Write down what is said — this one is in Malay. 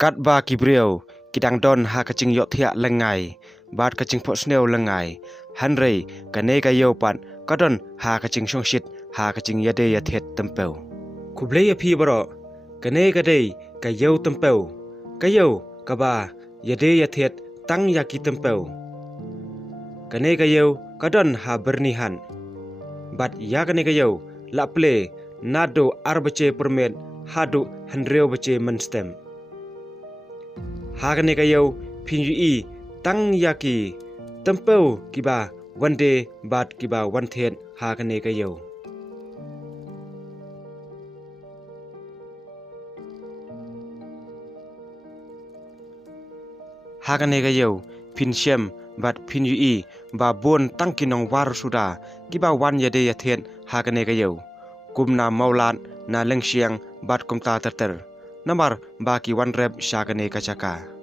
Kat ba kibriau kidang don ha kacing yok thiak lengai bat kacing phot sneu lengai hanrei kane kayo pan kadon ha kacing songshit ha kacing yade yathet tempeu kublei ya phi baro kane kadei kayo tempeu kayo kaba yade yathet tang yaki tempeu kane kayo kadon ha bernihan bat ya kane kayo laple nado arbace permet hadu hanreu bace menstem Hagane kayo pinjui tang yaki tempeu kiba one day bat kiba one ten hagane kayo. Hagane kayo pinshem bat pinjui ba bon tang kinong war suda kiba one yade yathen hagane kayo. Kumna maulan na lengsiang bat kumta terter. Namar baki one rep syagane kacaka.